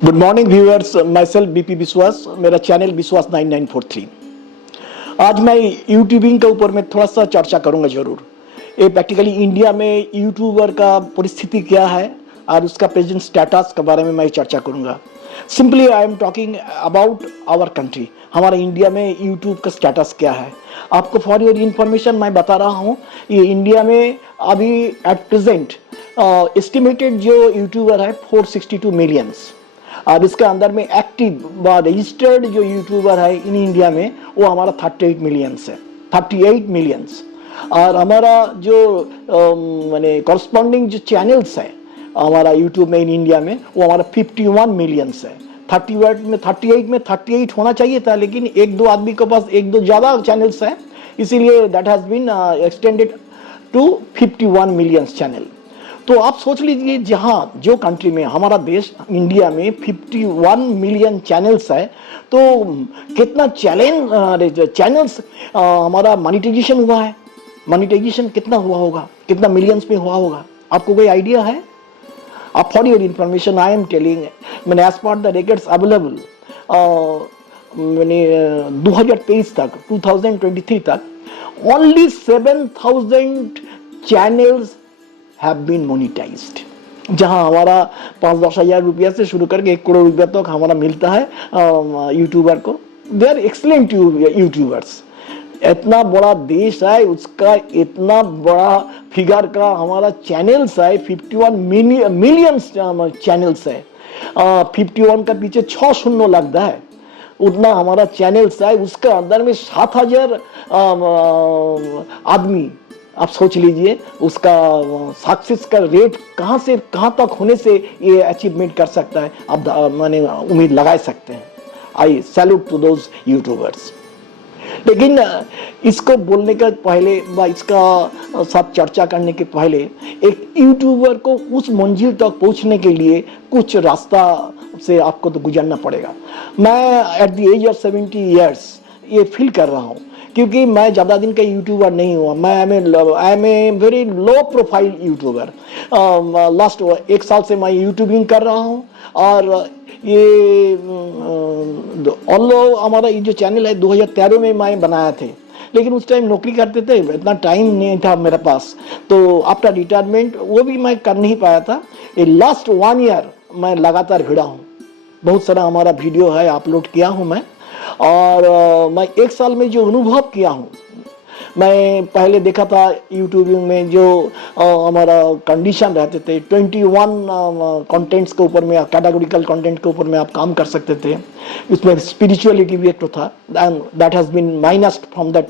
Good morning viewers, my self BP विश्वास, मेरा channel विश्वास 9943। आज मैं यूट्यूबिंग के ऊपर में थोड़ा सा चर्चा करूंगा जरूर। ये प्रैक्टिकली इंडिया में यूट्यूबर का परिस्थिति क्या है और उसका प्रेजेंट स्टेटस के बारे में मैं चर्चा करूंगा। Simply I am talking about our country, हमारा इंडिया में यूट्यूब का स्टेटस क्या है। आपको फॉर योर इन्फॉर्मेशन मैं बता रहा हूँ, ये इंडिया में अभी एट प्रेजेंट एस्टिमेटेड जो यूट्यूबर है 462 मिलियंस, और इसके अंदर में एक्टिव व रजिस्टर्ड जो यूट्यूबर है इन इंडिया में वो हमारा 38 मिलियंस है, 38 मिलियंस। और हमारा जो माने कॉरस्पॉन्डिंग जो चैनल्स है हमारा यूट्यूब में इन इंडिया में वो हमारा 51 मिलियंस है। 38 में 38 होना चाहिए था, लेकिन एक दो आदमी के पास एक दो ज़्यादा चैनल्स हैं, इसीलिए that has been extended to 51 millions channel. तो आप सोच लीजिए, जहाँ जो कंट्री में हमारा देश इंडिया में 51 मिलियन चैनल्स है, तो कितना चैनल्स हमारा मोनेटाइजेशन हुआ है। मोनेटाइजेशन कितना हुआ होगा, कितना मिलियंस में हुआ होगा, आपको कोई आइडिया है? आप for your information I am telling, मैंने as per the records available मैंने 2023 तक 2023 तक only 7,000 channels have been monetized। जहां हमारा 5-10 हज़ार रुपया से शुरू करके 1 करोड़ रुपया तक हमारा मिलता है यूट्यूबर को। They are excellent YouTubers. इतना बड़ा देश है, उसका इतना बड़ा फिगर का हमारा चैनल्स है, 51 मिलियंस चैनल्स है। 51 का पीछे 6 शून्य लगता है, उतना हमारा चैनल्स है। उसके अंदर में 7,000 आदमी, आप सोच लीजिए उसका सक्सेस का रेट कहाँ से कहाँ तक होने से ये अचीवमेंट कर सकता है, आप माने उम्मीद लगा सकते हैं। I salute to those YouTubers. लेकिन इसको बोलने के पहले व इसका सब चर्चा करने के पहले एक यूट्यूबर को उस मंजिल तक पहुंचने के लिए कुछ रास्ता से आपको तो गुजरना पड़ेगा। मैं at the age of 70 years ये फील कर रहा हूँ, क्योंकि मैं ज़्यादा दिन का यूट्यूबर नहीं हुआ। मैं I am a very low profile YouTuber. Last 1 साल से मैं यूट्यूबिंग कर रहा हूँ, और ये ऑल्दो हमारा ये जो चैनल है 2013 में मैं बनाया थे, लेकिन उस टाइम नौकरी करते थे, इतना टाइम नहीं था मेरे पास, तो आफ्टर रिटायरमेंट वो भी मैं कर नहीं पाया था। ये लास्ट 1 ईयर मैं लगातार भिड़ा हूँ, बहुत सारा हमारा वीडियो है अपलोड किया हूँ मैं। और मैं 1 साल में जो अनुभव किया हूँ, मैं पहले देखा था यूट्यूबिंग में जो हमारा कंडीशन रहते थे 21 कंटेंट्स के ऊपर में, कैटेगोरिकल कंटेंट के ऊपर में आप काम कर सकते थे। उसमें स्पिरिचुअलिटी भी एक तो था, and that has been minused from that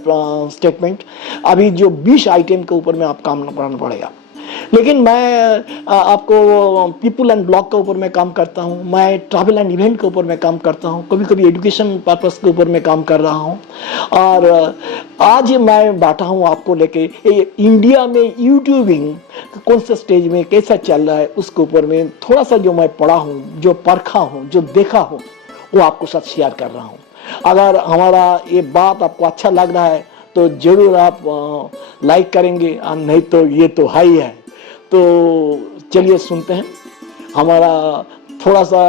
statement. अभी जो 20 आइटम के ऊपर में आप काम करना पड़ेगा। लेकिन मैं आपको पीपल एंड ब्लॉग के ऊपर में काम करता हूँ, मैं ट्रैवल एंड इवेंट के ऊपर में काम करता हूँ, कभी कभी एजुकेशन पर्पस के ऊपर में काम कर रहा हूँ। और आज मैं बैठा हूँ आपको लेके इंडिया में यूट्यूबिंग कौन सा स्टेज में कैसा चल रहा है उसके ऊपर में थोड़ा सा जो मैं पढ़ा हूँ, जो परखा हूँ, जो देखा हूँ, वो आपको साथ शेयर कर रहा हूँ। अगर हमारा ये बात आपको अच्छा लग रहा है तो जरूर आप लाइक करेंगे, और नहीं तो ये तो है ही है। तो चलिए सुनते हैं हमारा थोड़ा सा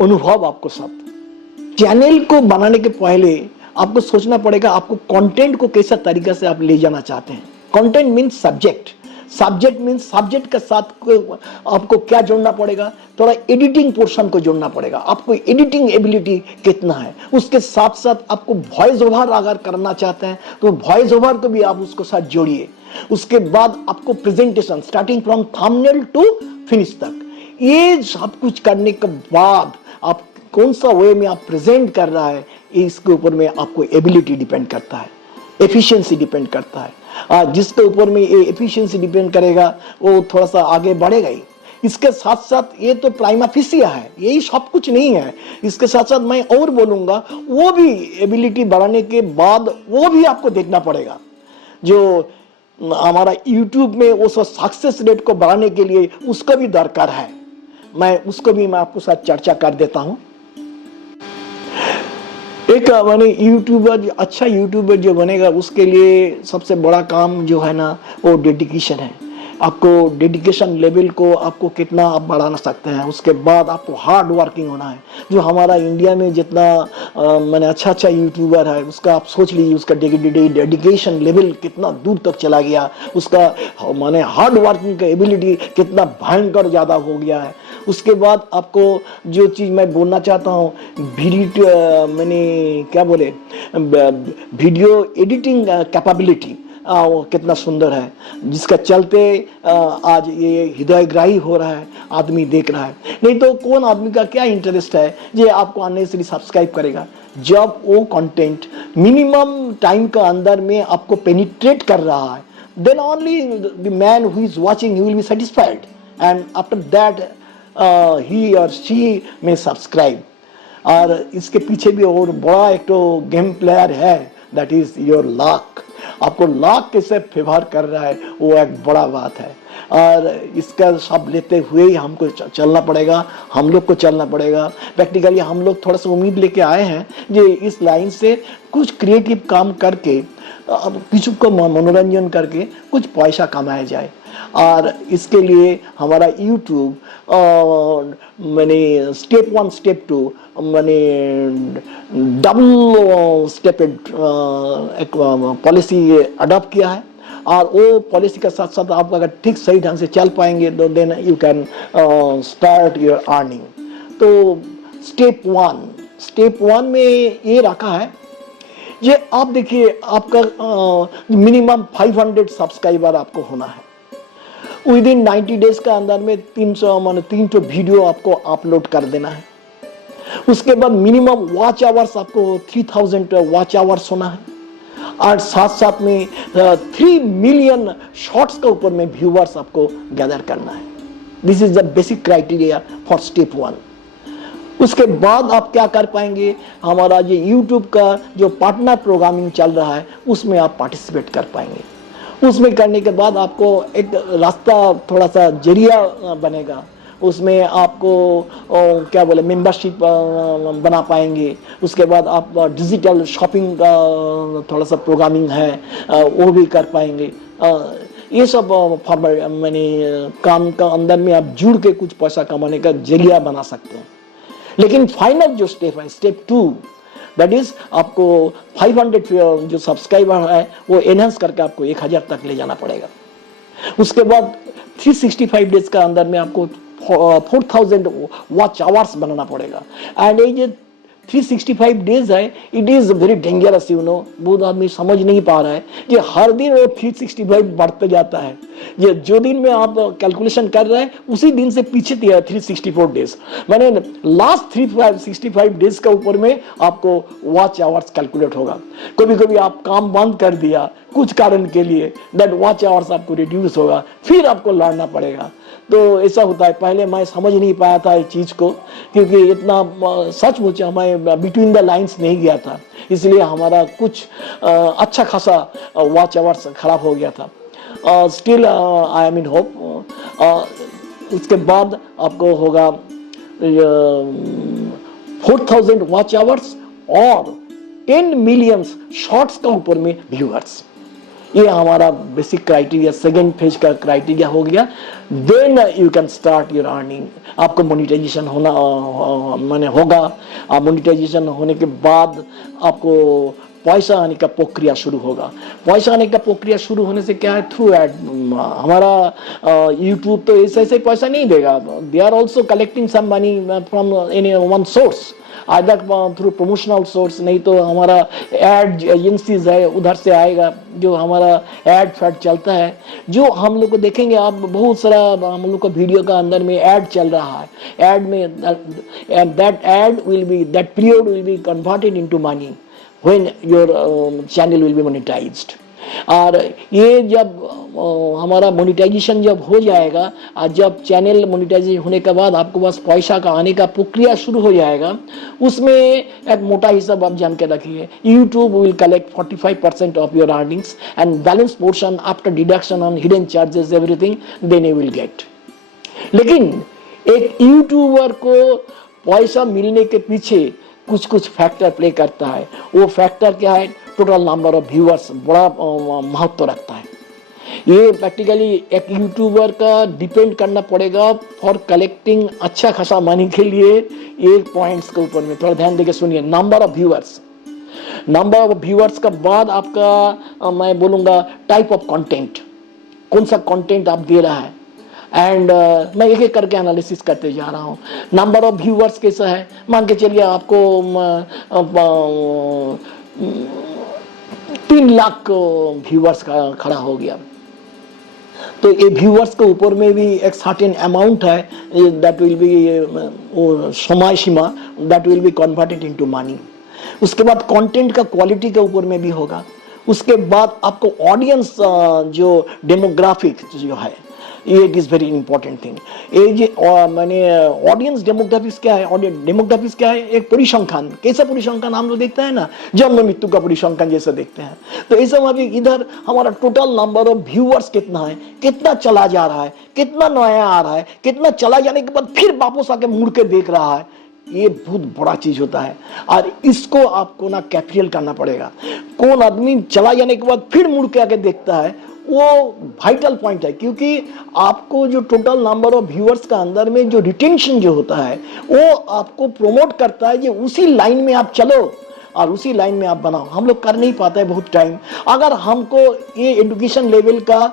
अनुभव आपको साथ। चैनल को बनाने के पहले आपको सोचना पड़ेगा आपको कंटेंट को कैसा तरीका से आप ले जाना चाहते हैं। Content means subject, subject means subject के साथ आपको क्या जोड़ना पड़ेगा, थोड़ा एडिटिंग पोर्शन को जोड़ना पड़ेगा। आपको एडिटिंग एबिलिटी कितना है, उसके साथ साथ आपको वॉइस ओवर अगर करना चाहते हैं तो वॉइस ओवर को भी आप उसको साथ जोड़िए। उसके बाद आपको presentation starting from thumbnail to finish तक, ये सब कुछ करने के बाद आप कौन सा वे में आप प्रेजेंट कर रहा है, इसके ऊपर में आपको एबिलिटी डिपेंड करता है, एफिशिएंसी डिपेंड करता है। जिसके ऊपर में ये एफिशिएंसी डिपेंड करेगा वो थोड़ा सा आगे बढ़ेगा ही। इसके साथ साथ ये तो प्राइमा फेसिया है, यही सब कुछ नहीं है। इसके साथ साथ मैं और बोलूँगा, वो भी एबिलिटी बढ़ाने के बाद वो भी आपको देखना पड़ेगा। जो हमारा यूट्यूब में वो सब सक्सेस रेट को बढ़ाने के लिए उसका भी दरकार है, मैं उसको भी मैं आपको साथ चर्चा कर देता हूँ। एक माने यूट्यूबर, अच्छा यूट्यूबर जो बनेगा उसके लिए सबसे बड़ा काम जो है ना वो डेडिकेशन है। आपको डेडिकेशन लेवल को आपको कितना आप बढ़ाना सकते हैं। उसके बाद आपको हार्ड वर्किंग होना है। जो हमारा इंडिया में जितना मैंने अच्छा यूट्यूबर है उसका आप सोच लीजिए, उसका डेडिकेशन लेवल कितना दूर तक चला गया, उसका माने हार्ड वर्किंग का एबिलिटी कितना भयंकर ज़्यादा हो गया है। उसके बाद आपको जो चीज़ मैं बोलना चाहता हूँ, मैंने क्या बोले, वीडियो एडिटिंग कैपेबिलिटी वो कितना सुंदर है, जिसका चलते आज ये हृदयग्राही हो रहा है, आदमी देख रहा है। नहीं तो कौन आदमी का क्या इंटरेस्ट है जो आपको अननेसेसरी सब्सक्राइब करेगा। जब वो कंटेंट मिनिमम टाइम का अंदर में आपको पेनिट्रेट कर रहा है, then only the man who is watching he will be satisfied, and after that he or she may subscribe। और इसके पीछे भी और बड़ा एक तो गेम प्लेयर है, दैट इज योर लक। आपको लक कैसे फेवर कर रहा है वो एक बड़ा बात है, और इसका सब लेते हुए ही हमको चलना पड़ेगा, हम लोग को चलना पड़ेगा। प्रैक्टिकली हम लोग थोड़ा सा उम्मीद लेके आए हैं कि इस लाइन से कुछ क्रिएटिव काम करके किसी को मनोरंजन करके कुछ पैसा कमाया जाए। और इसके लिए हमारा यूट्यूब मैंने स्टेप 1 स्टेप 2 मैंने डबल स्टेप एक पॉलिसी अडॉप्ट किया है। और वो पॉलिसी के साथ साथ आप अगर ठीक सही ढंग से चल पाएंगे तो then you can start your earning. तो स्टेप 1 में ये रखा है, ये आप देखिए आपका मिनिमम 500 सब्सक्राइबर आपको होना है। विद इन 90 डेज का अंदर में 300 वीडियो आपको अपलोड कर देना है। उसके बाद मिनिमम वॉच आवर्स आपको 3000 वॉच आवर्स होना है, और साथ साथ में 3 मिलियन शॉर्ट्स के ऊपर में व्यूअर्स आपको गैदर करना है। This is the basic criteria for step 1। उसके बाद आप क्या कर पाएंगे, हमारा ये यूट्यूब का जो पार्टनर प्रोग्रामिंग चल रहा है उसमें आप पार्टिसिपेट कर पाएंगे। उसमें करने के बाद आपको एक रास्ता थोड़ा सा जरिया बनेगा, उसमें आपको क्या बोले मेंबरशिप बना पाएंगे। उसके बाद आप डिजिटल शॉपिंग का थोड़ा सा प्रोग्रामिंग है वो भी कर पाएंगे। ये सब फॉर्मेट मैंने काम का अंदर में आप जुड़ के कुछ पैसा कमाने का जरिया बना सकते हैं। लेकिन फाइनल जो स्टेप है, स्टेप 2, दैट इज आपको 500 जो सब्सक्राइबर है वो एनहांस करके आपको 1000 तक ले जाना पड़ेगा। उसके बाद 365 डेज का अंदर में आपको 4000 वॉच आवर्स बनाना पड़ेगा। एंड ये 365 डेज है, it is very dangerous, you know. बहुत आदमी समझ नहीं पा रहा है कि हर दिन वो 365 बढ़ते जाता है। ये जो दिन में आप कैलकुलेशन कर रहे हैं उसी दिन से पीछे 364 डेज, मैंने लास्ट 365 डेज के ऊपर में आपको वॉच आवर्स कैलकुलेट होगा। कभी कभी आप काम बंद कर दिया कुछ कारण के लिए, दैट वॉच आवर्स आपको रिड्यूस होगा, फिर आपको लड़ना पड़ेगा। तो ऐसा होता है। पहले मैं समझ नहीं पाया था इस चीज़ को, क्योंकि इतना सचमुच हमें बिटवीन द लाइंस नहीं गया था, इसलिए हमारा कुछ अच्छा खासा वॉच आवर्स खराब हो गया था। Still I am in hope. उसके बाद आपको होगा 4000 वॉच आवर्स और 10 मिलियन शॉर्ट्स का ऊपर में व्यूअर्स। ये हमारा बेसिक क्राइटेरिया, सेकेंड फेज का क्राइटेरिया हो गया। Then you can start your earning. आपको मोनिटाइजेशन होना माने होगा। मोनिटाइजेशन होने के बाद आपको पैसा आने का प्रक्रिया शुरू होगा। पैसा आने का प्रक्रिया शुरू होने से क्या है, थ्रू एड। हमारा यूट्यूब तो ऐसे पैसा नहीं देगा, they are also collecting some money from any one source, either through promotional source, नहीं तो हमारा एड एजेंसीज है उधर से आएगा, जो हमारा एड फैड चलता है। जो हम लोग को देखेंगे आप, बहुत सारा हम लोग को वीडियो का अंदर में एड चल रहा है। एड में that ad will be, that period will be converted into money when your channel will be monetized. और ये जब हमारा मोनेटाइजेशन जब हो जाएगा, और जब चैनल मोनेटाइजेशन होने के बाद आपको बस पैसा का आने का प्रक्रिया शुरू हो जाएगा, उसमें एक मोटा हिसाब आप जान के रखिए, YouTube will collect 45% of your earnings and balance portion after deduction on hidden charges everything, then you will get. लेकिन एक यूट्यूबर को पैसा मिलने के पीछे कुछ कुछ फैक्टर प्ले करता है। वो फैक्टर क्या है, टोटल नंबर ऑफ व्यूअर्स बड़ा महत्व रखता है। ये प्रैक्टिकली एक यूट्यूबर का डिपेंड करना पड़ेगा फॉर कलेक्टिंग अच्छा खासा मनी के लिए। ये पॉइंट्स के ऊपर में थोड़ा ध्यान देके सुनिए। नंबर ऑफ व्यूअर्स का बाद आपका मैं बोलूँगा टाइप ऑफ कंटेंट, कौन सा कंटेंट आप दे रहा है। एंड मैं एक एक करके एनालिसिस करते जा रहा हूँ। नंबर ऑफ व्यूअर्स कैसा है, मान के चलिए आपको 3 लाख व्यूअर्स का खड़ा हो गया, तो ये व्यूअर्स के ऊपर में भी एक सर्टेन अमाउंट है दैट विल बी समय सीमा that will be converted into money. उसके बाद कंटेंट का क्वालिटी के ऊपर में भी होगा। उसके बाद आपको ऑडियंस जो डेमोग्राफिक जो है, ये it is very important thing. ये जो मैंने ऑडियंस डेमोग्राफिक्स क्या है, ऑडियंस डेमोग्राफिक्स क्या है, एक परिसंख्यान। कैसा परिसंख्यान हम लोग देखते हैं ना, जन्म मृत्यु का परिसंख्यान जैसा देखते हैं। तो ऐसा अभी इधर हमारा टोटल नंबर ऑफ व्यूअर्स कितना है, कितना चला जा रहा है, कितना नया आ रहा है, कितना चला जाने के बाद फिर वापस आके मुड़ के देख रहा है, ये बहुत बड़ा चीज होता है। और इसको आपको ना कैप्चर करना पड़ेगा। कौन आदमी चला जाने के बाद फिर मुड़ के आके देखता है, वो वाइटल पॉइंट है। क्योंकि आपको जो टोटल नंबर ऑफ व्यूअर्स का अंदर में जो रिटेंशन जो होता है, वो आपको प्रोमोट करता है कि उसी लाइन में आप चलो और उसी लाइन में आप बनाओ। हम लोग कर नहीं पाते हैं बहुत टाइम। अगर हमको ये एजुकेशन लेवल का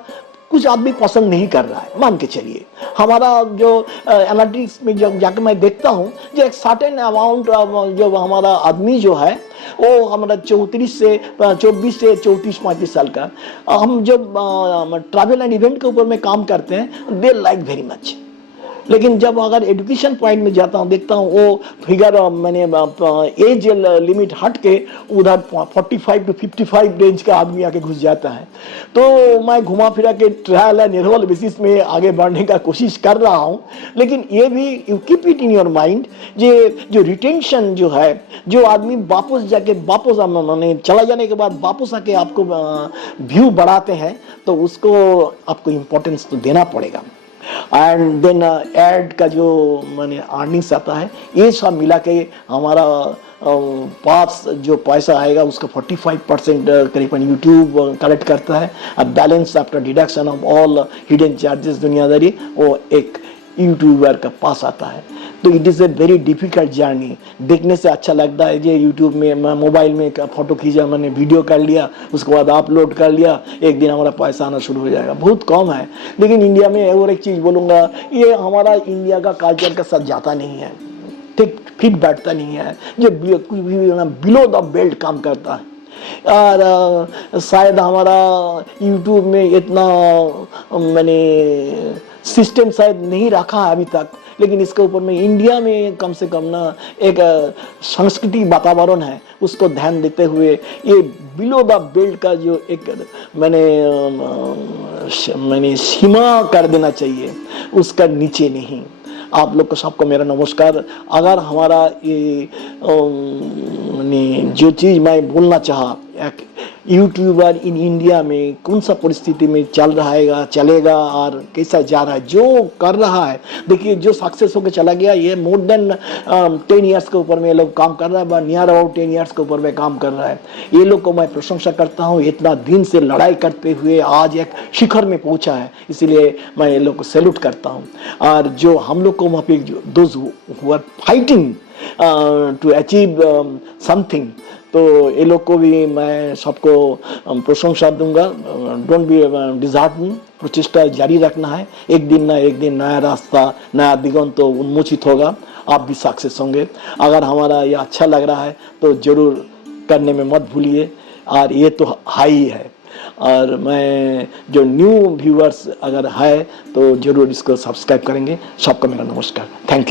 कुछ आदमी पसंद नहीं कर रहा है, मान के चलिए हमारा जो एनालिटिक्स में जब जाकर मैं देखता हूँ जो एक सर्टेन अमाउंट जो हमारा आदमी जो है वो हमारा 24 से 34 साल का, हम जब ट्रैवल एंड इवेंट के ऊपर में काम करते हैं, दे लाइक वेरी मच। लेकिन जब अगर एजुकेशन पॉइंट में जाता हूँ, देखता हूँ वो फिगर मैंने एज लिमिट हट के उधर 45 to 55 रेंज का आदमी आके घुस जाता है। तो मैं घुमा फिरा के ट्रायल एंड एरर बेसिस में आगे बढ़ने का कोशिश कर रहा हूँ। लेकिन ये भी you keep it in your mind, ये जो रिटेंशन जो है, जो आदमी वापस जाके वापस मैंने चला जाने के बाद वापस आके आपको व्यू बढ़ाते हैं, तो उसको आपको इम्पोर्टेंस तो देना पड़ेगा। एंड देन एड का जो मैंने अर्निंग्स आता है, ये सब मिला के हमारा पास जो पैसा आएगा उसका 45% करीबन यूट्यूब कलेक्ट करता है। अब balance after deduction of all hidden charges दुनियादारी वो एक यूट्यूबर का पास आता है। तो it is a very difficult journey. देखने से अच्छा लगता है जो यूट्यूब में मैं मोबाइल में फोटो खींचा, मैंने वीडियो कर लिया, उसके बाद अपलोड कर लिया, एक दिन हमारा पैसा आना शुरू हो जाएगा। बहुत कम है। लेकिन इंडिया में और एक चीज़ बोलूँगा, ये हमारा इंडिया का कल्चर के साथ जाता नहीं है, ठीक फिट बैठता नहीं है। जो कुछ भी बिलो द बेल्ट काम करता है। और शायद हमारा यूट्यूब में इतना मैंने सिस्टम शायद नहीं रखा है अभी तक। लेकिन इसके ऊपर में इंडिया में कम से कम ना एक सांस्कृतिक वातावरण है, उसको ध्यान देते हुए ये बिलो द बेल्ट का जो एक मैंने सीमा कर देना चाहिए, उसका नीचे नहीं। आप लोग को सबको मेरा नमस्कार। अगर हमारा ये जो चीज़ मैं बोलना चाहा, एक यूट्यूबर इन इंडिया में कौन सा परिस्थिति में चल रहा है, चलेगा और कैसा जा रहा है, जो कर रहा है, देखिए जो सक्सेस होकर चला गया, ये मोर देन 10 ईयर्स के ऊपर में लोग काम कर रहा है, नियर अबाउट 10 ईयर्स के ऊपर में काम कर रहा है। ये लोग को मैं प्रशंसा करता हूँ, इतना दिन से लड़ाई करते हुए आज एक शिखर में पहुंचा है, इसलिए मैं ये लोग को सैल्यूट करता हूँ। और जो हम लोग को वहाँ पे those who are fighting to achieve something, तो ये लोग को भी मैं सबको प्रशंसा दूंगा। डोंट बी डिसहार्टन, प्रचेष्टा जारी रखना है। एक दिन ना एक दिन नया रास्ता, नया दिगंत तो उन्मोचित होगा, आप भी सक्सेस होंगे। अगर हमारा ये अच्छा लग रहा है तो जरूर करने में मत भूलिए। और ये तो हाई है, और मैं जो न्यू व्यूअर्स अगर है तो जरूर इसको सब्सक्राइब करेंगे। सबको मेरा नमस्कार, थैंक यू।